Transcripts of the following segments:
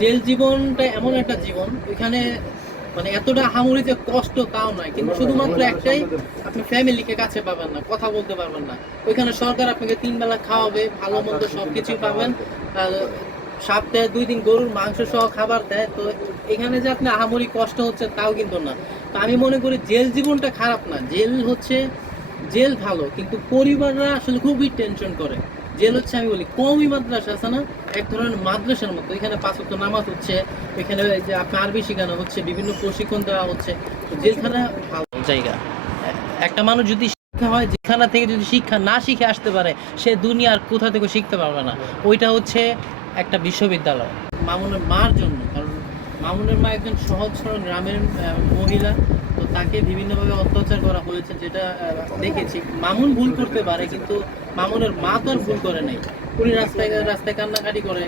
Jail জীবনটা এমন একটা জীবন, এখানে মানে এতটা আহামরি যে কষ্ট তাও নয়, কিন্তু শুধুমাত্র একটাই, আপনি ফ্যামিলিকে কাছে পাবেন না, কথা বলতে পারবেন না। ওইখানে সরকার আপনাকে 3 বেলা খাওয়াবে, ভালো মন্দ সবকিছুই পাবেন। আর সপ্তাহে 2 দিন গরুর মাংস সহ খাবার দেয়। তো এখানে যে আপনি আহামরি কষ্ট হচ্ছে তাও কিন্তু না। তো আমি মনে করি জেল জীবনটা খারাপ না, জেল হচ্ছে, জেল ভালো, কিন্তু পরিবাররা আসলে খুবই টেনশন করে। জেল হচ্ছে, আমি বলি কওমি মাদ্রাসা আছে না, এক ধরনের মাদ্রাসার মতো। এখানে 5 ওয়াক্ত নামাজ হচ্ছে, এখানে যে আপনার আরবি শেখানো হচ্ছে, বিভিন্ন প্রশিক্ষণ দেওয়া হচ্ছে। তো জেলখানা ভালো জায়গা। একটা মানুষ যদি শিক্ষা হয়, যেখানে থেকে যদি শিক্ষা না শিখে আসতে পারে, সে দুনিয়ার কোথা থেকে শিখতে পারবে না। ওইটা হচ্ছে একটা বিশ্ববিদ্যালয় মামুনের মার জন্য। কারণ মামুনের মা একজন সহজ সরল গ্রামের মহিলা। তো তাকে বিভিন্নভাবে অত্যাচার করা হয়েছে, যেটা দেখেছি। মামুন ভুল করতে পারে, কিন্তু মামুনের মা তো আর ভুল করে নাই। উনি রাস্তায় রাস্তায় কান্নাকাটি করে।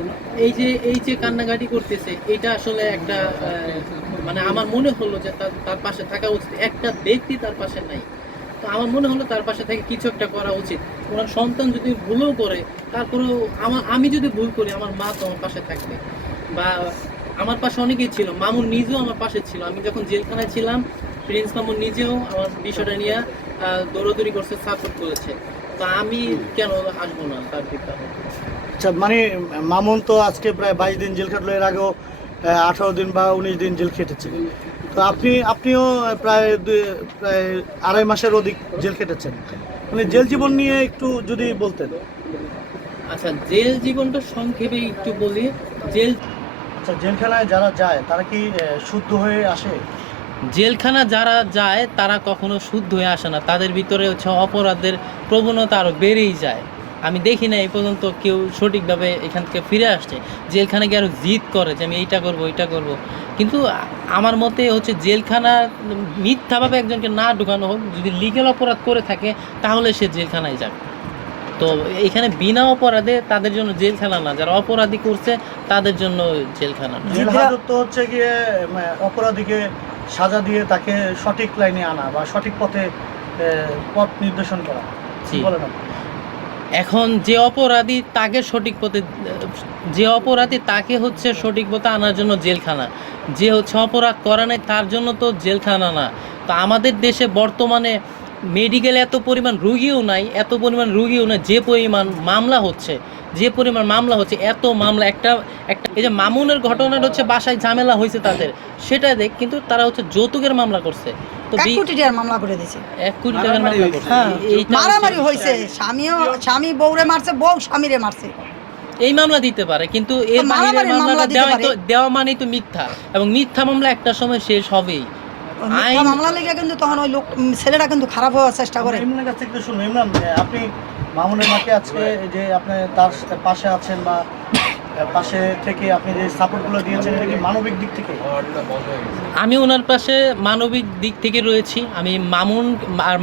এই যে কান্নাকাটি করতেছে, এটা আসলে একটা মানে আমার মনে হলো যে তার পাশে থাকা উচিত। একটা ব্যক্তি তার পাশে নাই, তো আমার মনে হলো তার পাশে থেকে কিছু একটা করা উচিত। ওনার সন্তান যদি ভুলও করে, তারপরেও আমি যদি ভুল করি, আমার মা তো আমার পাশে থাকবে। বা আমার পাশে অনেকেই ছিল, মামুন নিজেও আমার পাশে ছিল। আমি যখন জেলখানায় ছিলাম, প্রিন্স মামুন নিজেও আমার বিষয়টা নিয়ে দৌড়াদৌড়ি করছে, সাপোর্ট করেছে। তো আমি কেন আসবো না তার পিতা? আচ্ছা, মানে মামুন তো আজকে প্রায় 22 দিন জেল খাটলো, এর আগেও 18 দিন বা 19 দিন জেল খেটেছে। তো আপনিও প্রায় 2.5 মাসের অধিক জেল খেটেছেন। মানে জেল জীবন নিয়ে একটু যদি বলতেন। আচ্ছা, জেল জীবনটা সংক্ষেপে একটু বলি। জেল আচ্ছা, জেলখানায় যারা যায় তারা কি শুদ্ধ হয়ে আসে? জেলখানা যারা যায় তারা কখনো শুদ্ধ হয়ে আসে না, তাদের ভিতরে হচ্ছে অপরাধের প্রবণতা আরও বেড়েই যায়। আমি দেখি না এই পর্যন্ত কেউ সঠিকভাবে এখান থেকে ফিরে আসছে। জেলখানা গিয়ে আরও জিদ করে যে আমি এইটা করব ওইটা করব। কিন্তু আমার মতে হচ্ছে জেলখানা মিথ্যাভাবে একজনকে না ঢুকানো হোক, যদি লিগ্যাল অপরাধ করে থাকে তাহলে সে জেলখানায় যাক। তো এখানে বিনা অপরাধে তাদের জন্য জেলখানা না, যারা অপরাধী করছে তাদের জন্য জেলখানা না। জেল হাজত তো হচ্ছে গিয়ে অপরাধীকে সাজা দিয়ে তাকে সঠিক লাইনে আনা বা সঠিক পথ নির্দেশন করা। জি। বলেন আপনি। এখন যে অপরাধী তাকে হচ্ছে সঠিক পথে আনার জন্য জেলখানা, যে হচ্ছে অপরাধ করা নাই তার জন্য তো জেলখানা না। তো আমাদের দেশে বর্তমানে মেডিকেলে এত পরিমাণ রুগীও নাই, যে পরিমাণ মামলা হচ্ছে, এত মামলা একটা একটা এই যে মামুনের ঘটনাটা হচ্ছে বাসায় ঝামেলা হয়েছে তাদের, সেটা দেখ, কিন্তু তারা হচ্ছে যৌতুকের মামলা করছে। তো 1 কোটি টাকার মামলা করে দিয়েছে। 1 কোটি টাকার মামলা করছে। হ্যাঁ, এইটা মারামারি হয়েছে। স্বামী বউরে মারছে, বউ স্বামীরে মারছে। এই মামলা দিতে পারে, কিন্তু এর বাহিরের মারামারির মামলা মামলাটা দিতে দেওয়া মানেই তো মিথ্যা, এবং মিথ্যা মামলা একটা সময় শেষ হবেই। মিথ্যা মামলা লেগে কিন্তু তখন ওই ছেলেটা কিন্তু খারাপ হওয়ার চেষ্টা করে। ইমরানের কাছ থেকে শুনুন। ইমরান, আপনি মামুনের মাকে আজকে যে আপনি তার পাশে আছেন বা পাশে থেকে আপনি যে সাপোর্টগুলো দিয়েছেন, এটা কি মানবিক দিক থেকে? আমি ওনার পাশে মানবিক দিক থেকে রয়েছি। আমি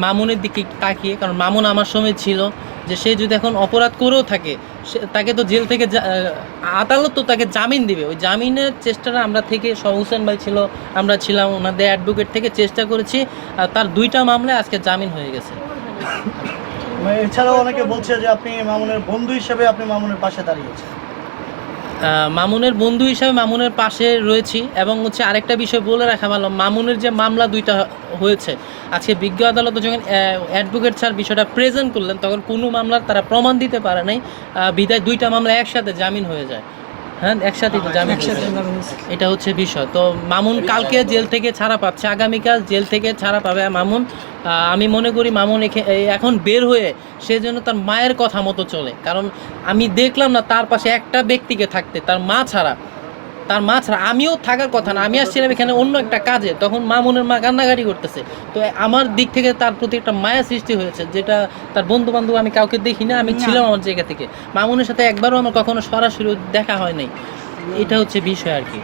মামুনের দিকে তাকিয়ে, কারণ মামুন আমার সময় ছিল যে সে যদি এখন অপরাধ করেও থাকে, তাকে তো জেল থেকে আদালত তো তাকে জামিন দিবে। ওই জামিনের চেষ্টাটা আমরা থেকে, হোসেন ভাই ছিল, আমরা ছিলাম, ওনাদের অ্যাডভোকেট থেকে চেষ্টা করেছি। আর তার 2টা মামলায় আজকে জামিন হয়ে গেছে। এছাড়াও অনেকে বলছে যে আপনি মামুনের বন্ধু হিসেবে আপনি মামুনের পাশে দাঁড়িয়েছেন। মামুনের বন্ধু হিসাবে মামুনের পাশে রয়েছি, এবং হচ্ছে আরেকটা বিষয় বলে রাখা ভালো, মামুনের যে মামলা 2টা হয়েছে, আজকে বিজ্ঞ আদালতে যখন অ্যাডভোকেট স্যার বিষয়টা প্রেজেন্ট করলেন, তখন কোনো মামলার তারা প্রমাণ দিতে পারে নাই, বিধায় 2টা মামলা একসাথে জামিন হয়ে যায়। হ্যাঁ, একসাথে জামিন হয়ে যায়। এটা হচ্ছে বিষয়। তো মামুন কালকে জেল থেকে ছাড়া পাচ্ছে, আগামীকাল জেল থেকে ছাড়া পাবে মামুন। আমি মনে করি মামুন এখন বের হয়ে সে যেন তার মায়ের কথা মতো চলে। কারণ আমি দেখলাম না তার পাশে একটা ব্যক্তিকে থাকতে, তার মা ছাড়া। আমিও থাকার কথা না, আমি আসছিলাম এখানে অন্য একটা কাজে, তখন মামুনের মা কান্নাকাটি করতেছে। তো আমার দিক থেকে তার প্রতি একটা মায়া সৃষ্টি হয়েছে, যেটা তার বন্ধু বান্ধব আমি কাউকে দেখি না। আমি ছিলাম আমার জায়গা থেকে, মামুনের সাথে একবারও আমার কখনো সরাসরি দেখা হয় নাই। এটা হচ্ছে বিষয় আর কি।